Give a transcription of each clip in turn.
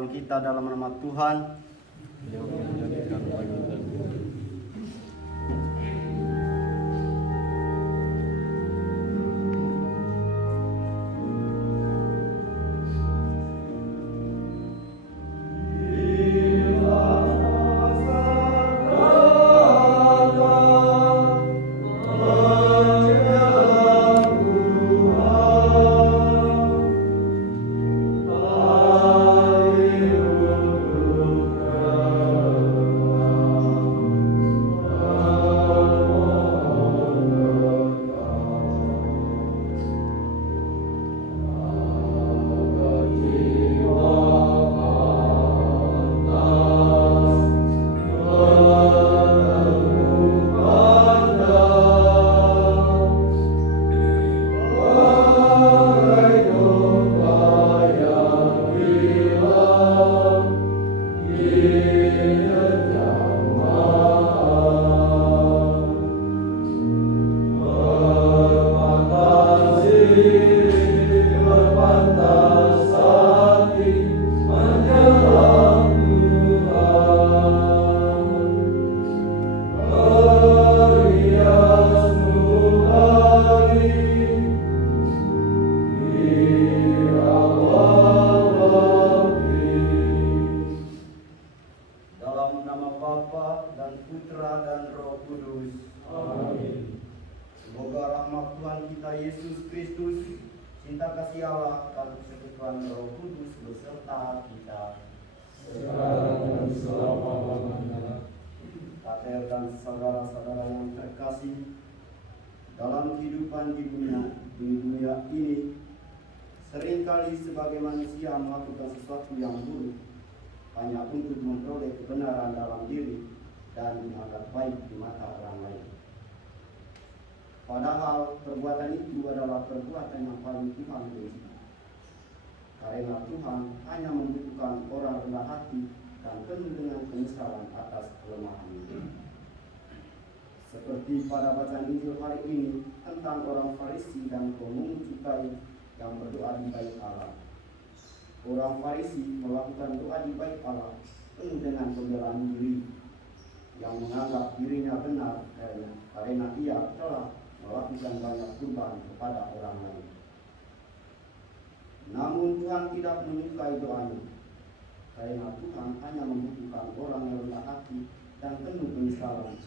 firman kita dalam nama Tuhan. Yang menjadikan langit dan bumi. Dalam kehidupan di dunia ini, seringkali sebagai manusia melakukan sesuatu yang buruk hanya untuk memperoleh kebenaran dalam diri dan dianggap baik di mata orang lain. Padahal perbuatan itu adalah perbuatan yang paling Tuhan benci. Karena Tuhan hanya membutuhkan orang rendah hati dan penuh dengan penyesalan atas kelemahannya. Seperti pada bacaan Injil hari ini tentang orang Farisi dan pemungut cukai yang berdoa di bait Allah. Orang Farisi melakukan doa di bait Allah penuh dengan pembelaan diri, yang menganggap dirinya benar karena ia telah melakukan banyak kurban kepada orang lain. Namun Tuhan tidak menyukai doanya, karena Tuhan hanya membutuhkan orang yang rendah hati dan penuh penyesalan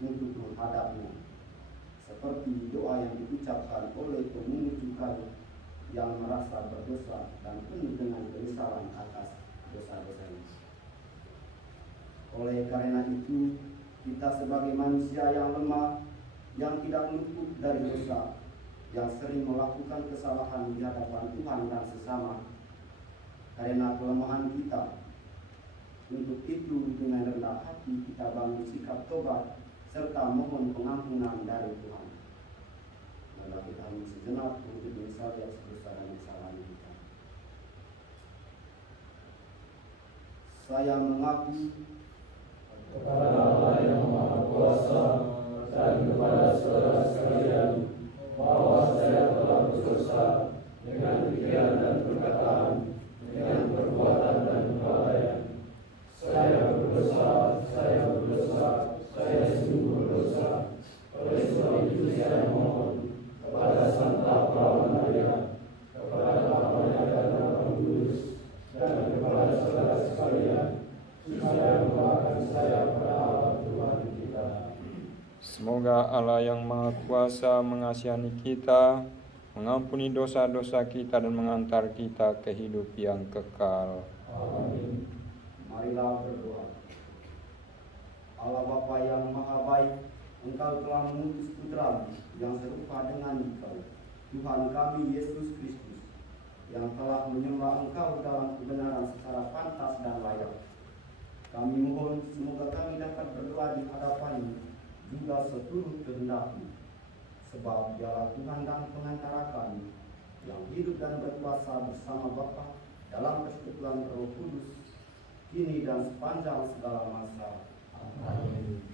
untuk menghadapnya, seperti doa yang diucapkan oleh pemungut cukai yang merasa berdosa dan penuh dengan penyesalan atas dosa-dosanya. Oleh karena itu, kita sebagai manusia yang lemah, yang tidak luput dari dosa, yang sering melakukan kesalahan di hadapan Tuhan dan sesama, karena kelemahan kita, untuk itu dengan rendah hati kita bangun sikap tobat serta mohon pengampunan dari Tuhan. Mari kita sejenak untuk menyesal dari dosa dan kesalahan kita. Saya mengaku kepada Allah yang Maha Kuasa dan kepada saudara sekalian bahwa saya telah berdosa dengan pikiran dan perkataan, dengan perbuatan dan kelalaian. Saya berdosa, saya sungguh berdosa. Oleh sebab itu saya mohon kepada Santa Perawan Maria, kepada kebanyakan Roh Kudus, dan kepada saudara sekalian, supaya membawakan saya pada Allah Tuhan kita. Semoga Allah yang Maha Kuasa mengasihani kita, mengampuni dosa-dosa kita dan mengantar kita ke hidup yang kekal. Amin. Marilah berdoa. Allah Bapa yang Maha Baik, Engkau telah mengutus Putra yang serupa dengan Engkau, Tuhan kami Yesus Kristus, yang telah menyembah Engkau dalam kebenaran secara pantas dan layak. Kami mohon semoga kami dapat berdoa di hadapan-Mu juga seturut kehendak-Mu, sebab Dialah Tuhan dan pengantara kami, yang hidup dan berkuasa bersama Bapa dalam persekutuan Roh Kudus, kini dan sepanjang segala masa. Amin.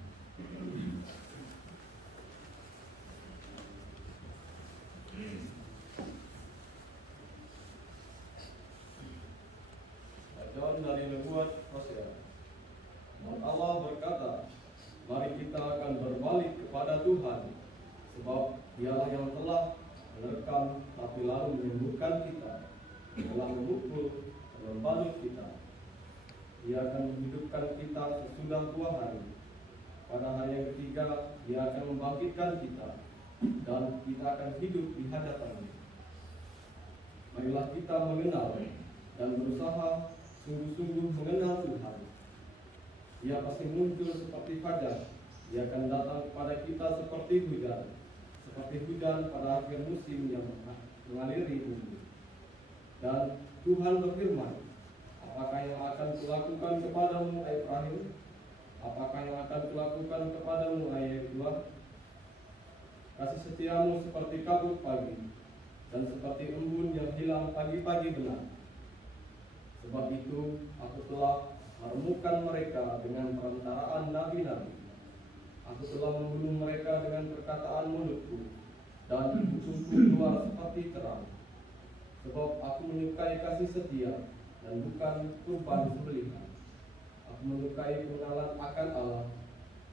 Bacaan dari nubuat Hosea. Dan Allah berkata, mari kita akan berbalik kepada Tuhan, sebab Dialah yang telah menerkam tapi lalu menyembuhkan kita, telah memukul dan membalut kita. Dia akan menghidupkan kita sesudah 2 hari. Pada hari yang ketiga, Dia akan membangkitkan kita, dan kita akan hidup di hadapan-Nya. Marilah kita mengenal dan berusaha sungguh-sungguh mengenal Tuhan. Dia pasti muncul seperti fajar. Dia akan datang kepada kita seperti hujan pada akhir musim yang mengaliri bumi. Dan Tuhan berfirman, apakah yang akan kulakukan kepadamu, hai Ibrahim? Apakah yang akan kulakukan kepadamu, hai Yehua? Kasih setiamu seperti kabut pagi, dan seperti embun yang hilang pagi-pagi benar. Sebab itu aku telah meremukkan mereka dengan perantaraan nabi-nabi. Aku telah membunuh mereka dengan perkataan mulutku, dan hukumku keluar seperti terang. Sebab aku menyukai kasih setia dan bukan kurban sembelihan. Aku menyukai pengenalan akan Allah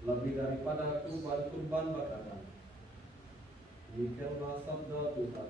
lebih daripada kurban bakaran. Demikianlah sabda Tuhan.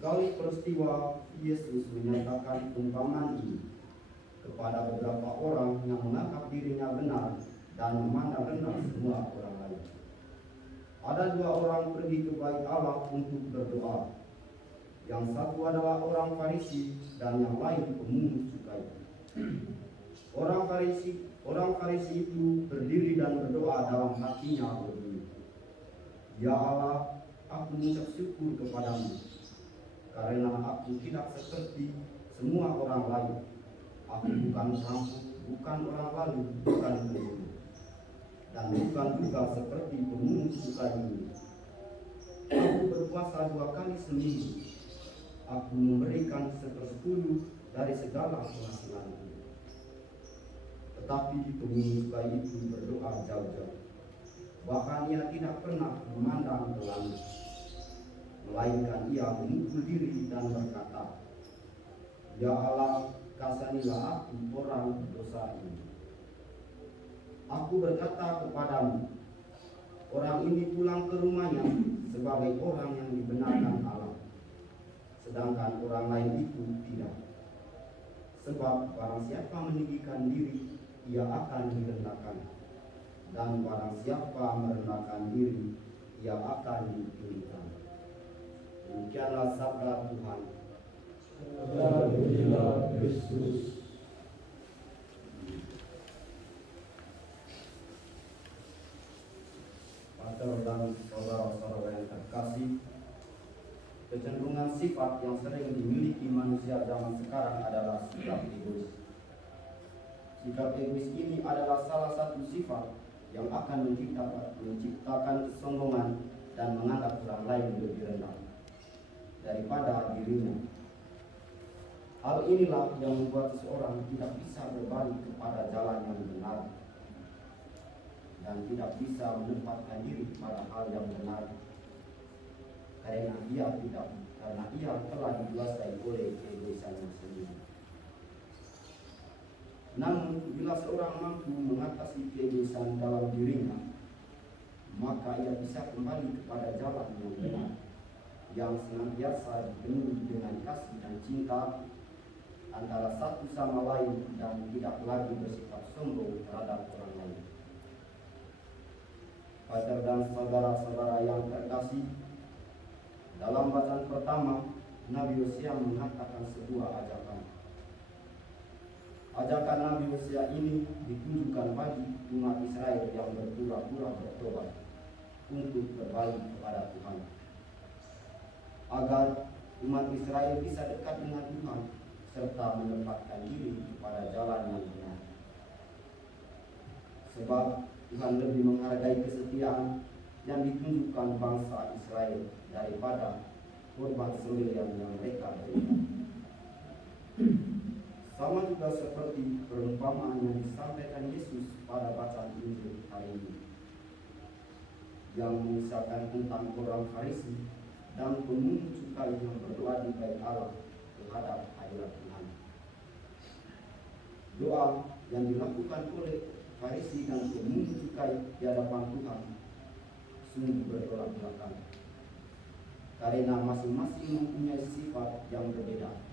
Sekali peristiwa, Yesus menyatakan umpamaan ini kepada beberapa orang yang menganggap dirinya benar dan memandang rendah semua orang lain. Ada 2 orang pergi ke bait Allah untuk berdoa. Yang satu adalah orang Farisi dan yang lain pemungut cukai. Orang Farisi itu berdiri dan berdoa dalam hatinya berbunyi, Ya Allah, aku mengucap syukur kepadamu, karena aku tidak seperti semua orang lain. Aku bukan perampok, bukan orang lalu, bukan pembunuh, dan bukan juga seperti pemungut cukai ini. Aku berpuasa 2 kali seminggu. Aku memberikan 1/10 dari segala penghasilanku. Tetapi pemungut cukai itu berdoa jauh-jauh. Bahkan ia tidak pernah memandang ke langit, melainkan ia memukul diri dan berkata, Ya Allah, kasanilah aku orang dosa ini. Aku berkata kepadamu, orang ini pulang ke rumahnya sebagai orang yang dibenarkan Allah, sedangkan orang lain itu tidak. Sebab barang siapa meninggikan diri, ia akan direndahkan, dan barang siapa merendahkan diri, ia akan ditinggikan. Demikianlah sabda Tuhan. Terpujilah Kristus. Pater dan saudara-saudara yang terkasih, kecenderungan sifat yang sering dimiliki manusia zaman sekarang adalah sikap egois. Sikap egois ini adalah salah satu sifat yang akan menciptakan kesombongan dan menganggap orang lain lebih rendah daripada dirinya. Hal inilah yang membuat seseorang tidak bisa berbalik kepada jalan yang benar dan tidak bisa menempatkan diri pada hal yang benar, karena ia telah dikuasai oleh egoisannya sendiri. Namun bila seorang mampu mengatasi keegoisan dalam dirinya, maka ia bisa kembali kepada jalan yang benar, yang senantiasa dipenuhi dengan kasih dan cinta antara satu sama lain dan tidak lagi bersikap sombong terhadap orang lain. Pater dan saudara-saudara yang terkasih, dalam bacaan pertama, Nabi Hosea mengatakan sebuah ajakan. Ajakan Nabi Hosea ini ditujukan bagi umat Israel yang berpura-pura bertobat untuk berbalik kepada Tuhan, agar umat Israel bisa dekat dengan Tuhan serta menempatkan diri kepada jalan yang benar. Sebab Tuhan lebih menghargai kesetiaan yang ditunjukkan bangsa Israel daripada korban sembelihan yang mereka berikan. Sama juga seperti perumpamaan yang disampaikan Yesus pada bacaan Injil hari ini, yang mengisahkan tentang orang Farisi dan pemungut cukai yang berdoa di bait Allah terhadap hadirat Tuhan. Doa yang dilakukan oleh Farisi dan pemungut cukai di hadapan Tuhan sungguh bertolak belakang, karena masing-masing mempunyai sifat yang berbeda.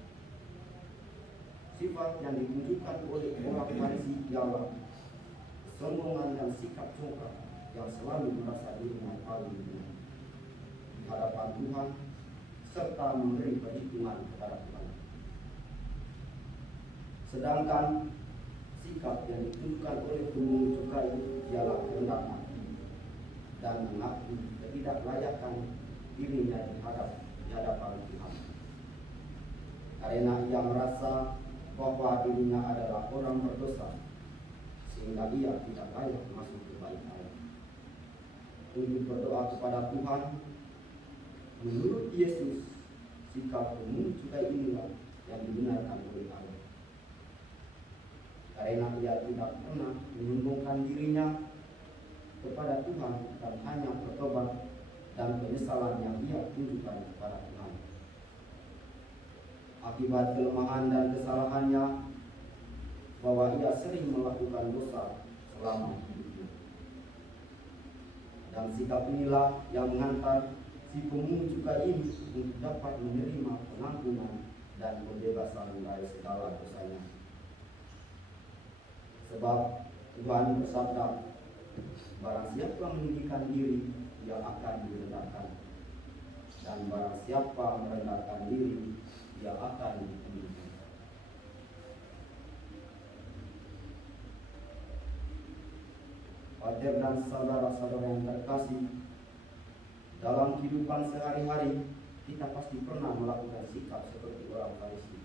Sifat yang ditunjukkan oleh orang Farisi ialah kesombongan dan sikap congkak yang selalu merasa dirinya paling benar di hadapan Tuhan serta memberi perhitungan kepada Tuhan. Sedangkan sikap yang ditunjukkan oleh pemungut cukai ialah rendah hati dan mengaku ketidaklayakan dirinya di hadapan Tuhan, karena ia merasa bahwa dirinya adalah orang berdosa sehingga ia tidak layak masuk ke bait Allah untuk berdoa kepada Tuhan. Menurut Yesus, sikap pemungut cukai inilah yang dibenarkan oleh Allah, karena ia tidak pernah menyombongkan dirinya kepada Tuhan dan hanya bertobat dan penyesalan yang ia tunjukkan kepada Tuhan. Akibat kelemahan dan kesalahannya, bahwa ia sering melakukan dosa selama hidupnya. Dan sikap inilah yang menghantar si pemungut cukai ini untuk dapat menerima pengampunan dan pembebasan dari segala dosanya. Sebab Tuhan bersabda, barang siapa meninggikan diri, ia akan direndahkan, dan barang siapa merendahkan diri, ia akan ditinggikan. Pater dan saudara-saudara yang terkasih, dalam kehidupan sehari-hari kita pasti pernah melakukan sikap seperti orang Farisi.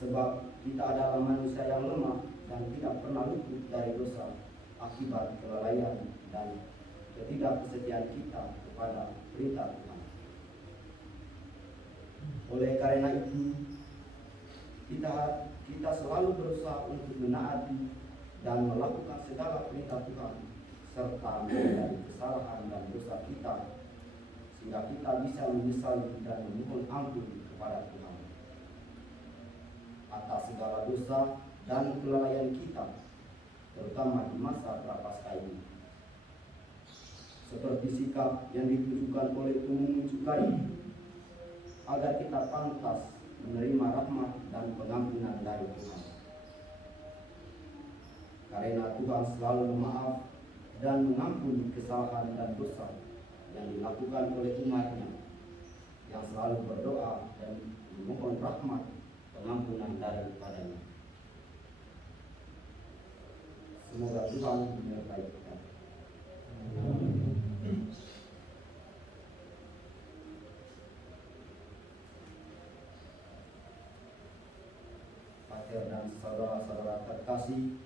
Sebab kita adalah manusia yang lemah dan tidak pernah luput dari dosa akibat kelalaian dan ketidakkesetiaan kita kepada perintah Tuhan. Oleh karena itu, kita selalu berusaha untuk menaati dan melakukan segala perintah Tuhan serta menyadari kesalahan dan dosa kita, sehingga kita bisa menyesali dan memohon ampun kepada Tuhan atas segala dosa dan kelalaian kita, terutama di masa prapaskah ini. Seperti sikap yang ditunjukkan oleh pemungut cukai, agar kita pantas menerima rahmat dan pengampunan dari Tuhan. Karena Tuhan selalu memaaf dan mengampuni kesalahan dan dosa yang dilakukan oleh umat-Nya, yang selalu berdoa dan memohon rahmat pengampunan daripadanya. Semoga Tuhan menyertai kita. Pater dan saudara-saudara terkasih,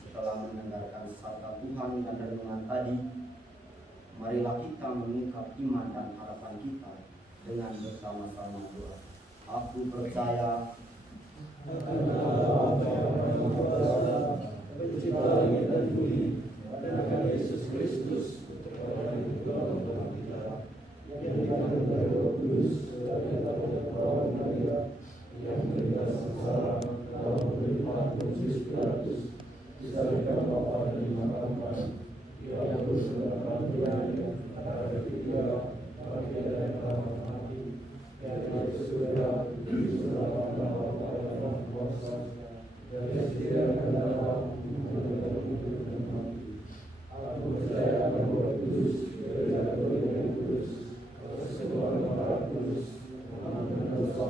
setelah mendengarkan sabda Tuhan dan renungan tadi, marilah kita mengungkap iman dan harapan kita dengan bersama-sama doa. Aku percaya Pencipta langit dan bumi, dan Yesus Kristus, Tuhan kita, yang dikandung dari Roh Kudus, ternyata pada perawan Maria, yang menderita sengsara dalam pemerintahan Pontius Pilatus, disalibkan Bapa dan dimakamkan, ia berseberangan Tuhan, antara ketiga, bagi dan rahmat mati, yang naik ke surga, di surga Bapa dan Roh Kuasa, yang setia akan datang. Aku percaya akan Roh Kudus, gereja Katolik yang kudus, persekutuan orang kudus, pengampunan dosa,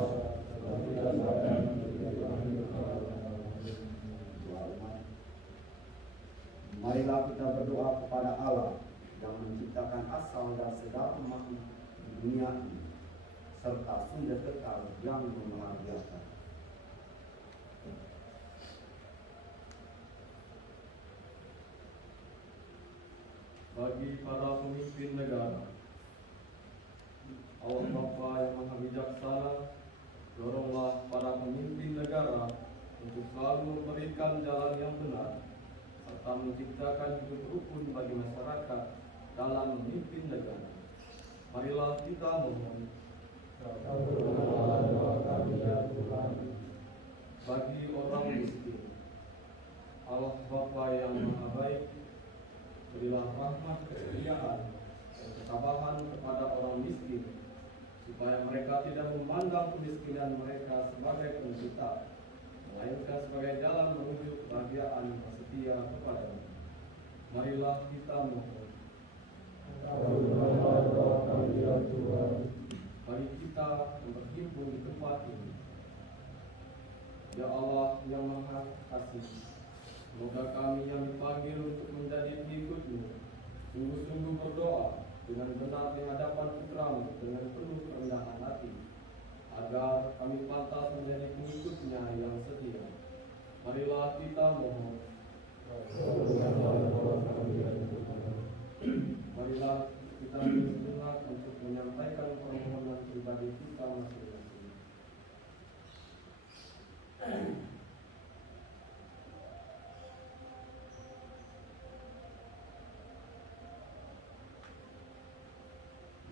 kebangkitan badan, marilah kita berdoa kepada Allah yang menciptakan asal dan segala makhluk di dunia ini, serta sumber kekal yang membahagiakan. Bagi para pemimpin negara, Allah Bapa yang Maha Bijaksana, doronglah para pemimpin negara untuk selalu memberikan jalan yang benar, serta menciptakan hidup rukun bagi masyarakat dalam memimpin negara. Marilah kita mohon. Bagi orang miskin, Allah Bapa yang Maha Baik, berilah rahmat kesetiaan dan ketabahan kepada orang miskin, supaya mereka tidak memandang kemiskinan mereka sebagai penderitaan, melainkan sebagai jalan menuju kebahagiaan yang setia kepada-Nya. Marilah kita mohon. Bagi kita yang berhimpun di tempat ini, Ya Allah yang Maha Kasih, semoga kami yang dipanggil untuk menjadi pengikut-Mu sungguh-sungguh berdoa dengan benar di hadapan Putra-Mu dengan penuh kerendahan hati, agar kami pantas menjadi pengikut-Nya yang setia. Marilah kita mohon. Marilah kita bersemangat untuk menyampaikan permohonan pribadi kita masing-masing.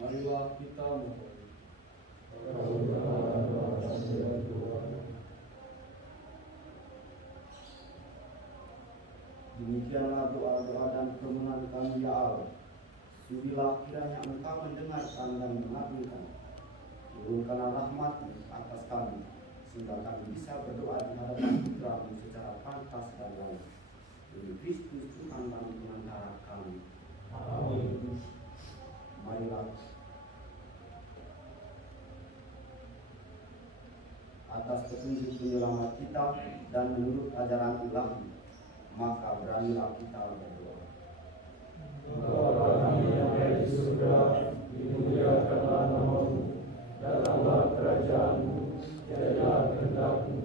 Marilah kita mohon. Demikianlah doa-doa dan permohonan kami, ya Allah. Sudilah kiranya Engkau mendengarkan dan mengabulkan. Turunkanlah rahmat-Mu atas kami, sehingga kami bisa berdoa di hadapan Putra-Mu secara pantas dan layak. Demi Kristus Tuhan dan Pengantara kami. Amin. Marilah atas petunjuk penyelamat kita dan menurut ajaran Ilahi, maka beranilah kita berdoa. Bapa kami yang ada di surga, dimuliakanlah nama-Mu, datanglah kerajaan-Mu, jadilah kehendak-Mu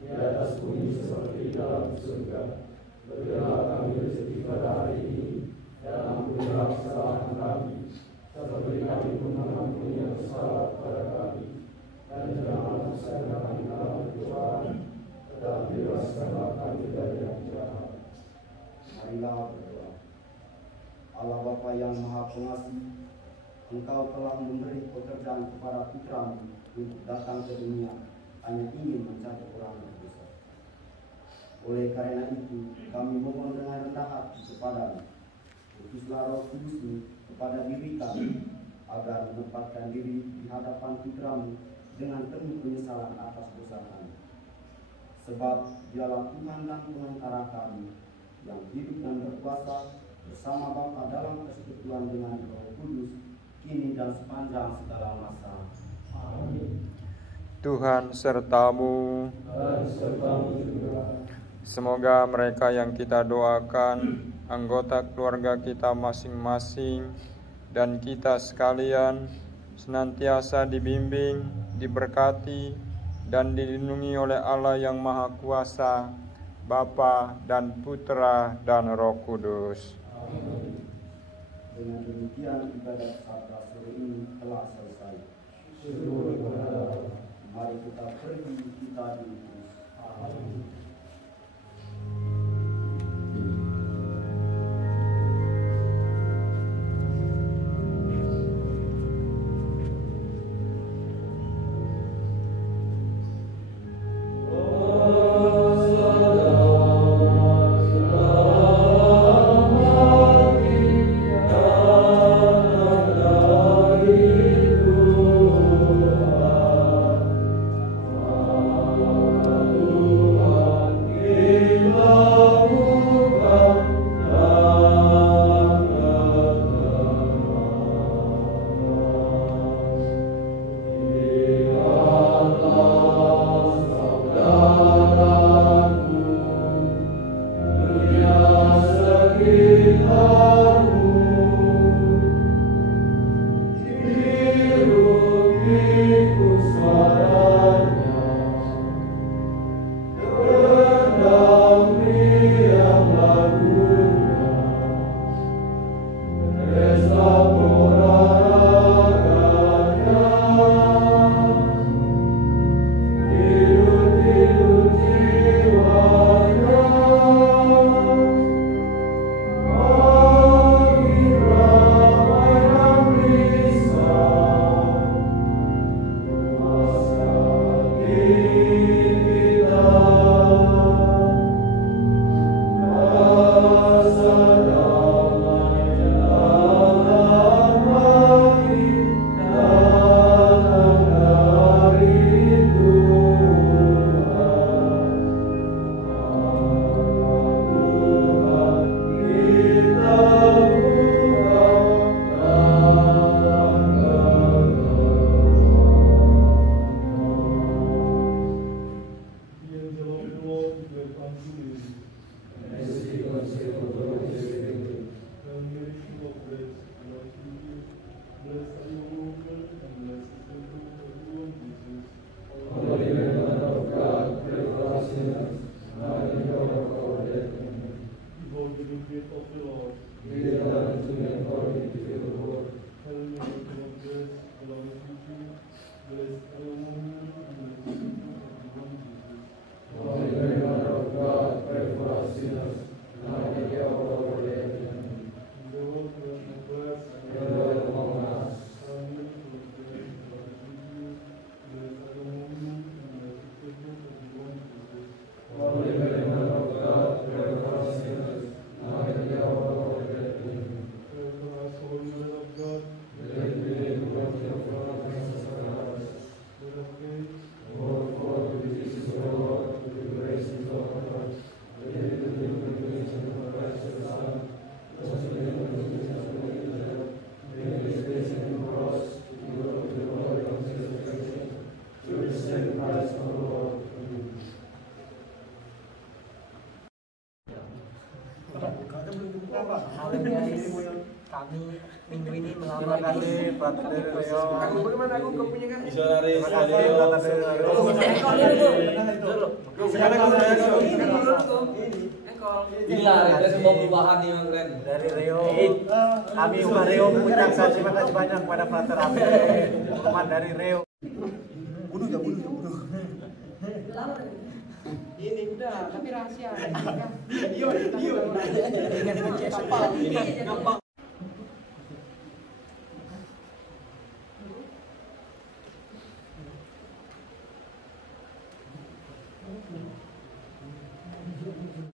di atas bumi seperti dalam surga. Berilah kami rezeki pada hari ini, dan ampunilah kesalahan kami, seperti kami pun mengampuni yang bersalah kepada kami. Dan janganlah usahkan kami dalam pencobaan, tetapi bebaskanlah kami dari yang jahat. Marilah berdoa. Allah Bapa yang Maha Pengasih, Engkau telah memberi pekerjaan kepada Putra-Mu untuk datang ke dunia hanya ingin mencari orang berdosa. Oleh karena itu, kami mohon dengan rendah hati kepada-Mu, utuslah Roh Kudus-Mu kepada diri kami, agar menempatkan diri di hadapan Putra-Mu dengan penuh penyesalan atas dosa kami. Sebab Dialah Tuhan dan pengantara kami, yang hidup dan berkuasa bersama Bapa dalam persekutuan dengan Roh Kudus, kini dan sepanjang segala masa. Amin. Tuhan sertamu. Dan sertamu juga. Semoga mereka yang kita doakan, anggota keluarga kita masing-masing, dan kita sekalian senantiasa dibimbing, diberkati, dan dilindungi oleh Allah yang Maha Kuasa, Bapa dan Putra dan Roh Kudus. Amin. Dengan demikian ibadat sabda sore ini telah selesai. Syukur kepada Allah. Mari kita pergi, kita diutus. Amin. Kami minggu ini melamar dari Frater Reo. Bagaimana aku kepunya kan? Terima kasih Frater Reo. Gila, ada sebuah perubahan yang keren. Dari Reo. Kami umat Reo mengucapkan terima kasih banyak kepada Frater Abe. Umat dari Reo. Bunuh. Ini udah, tapi rahasia. Iya. Gampang.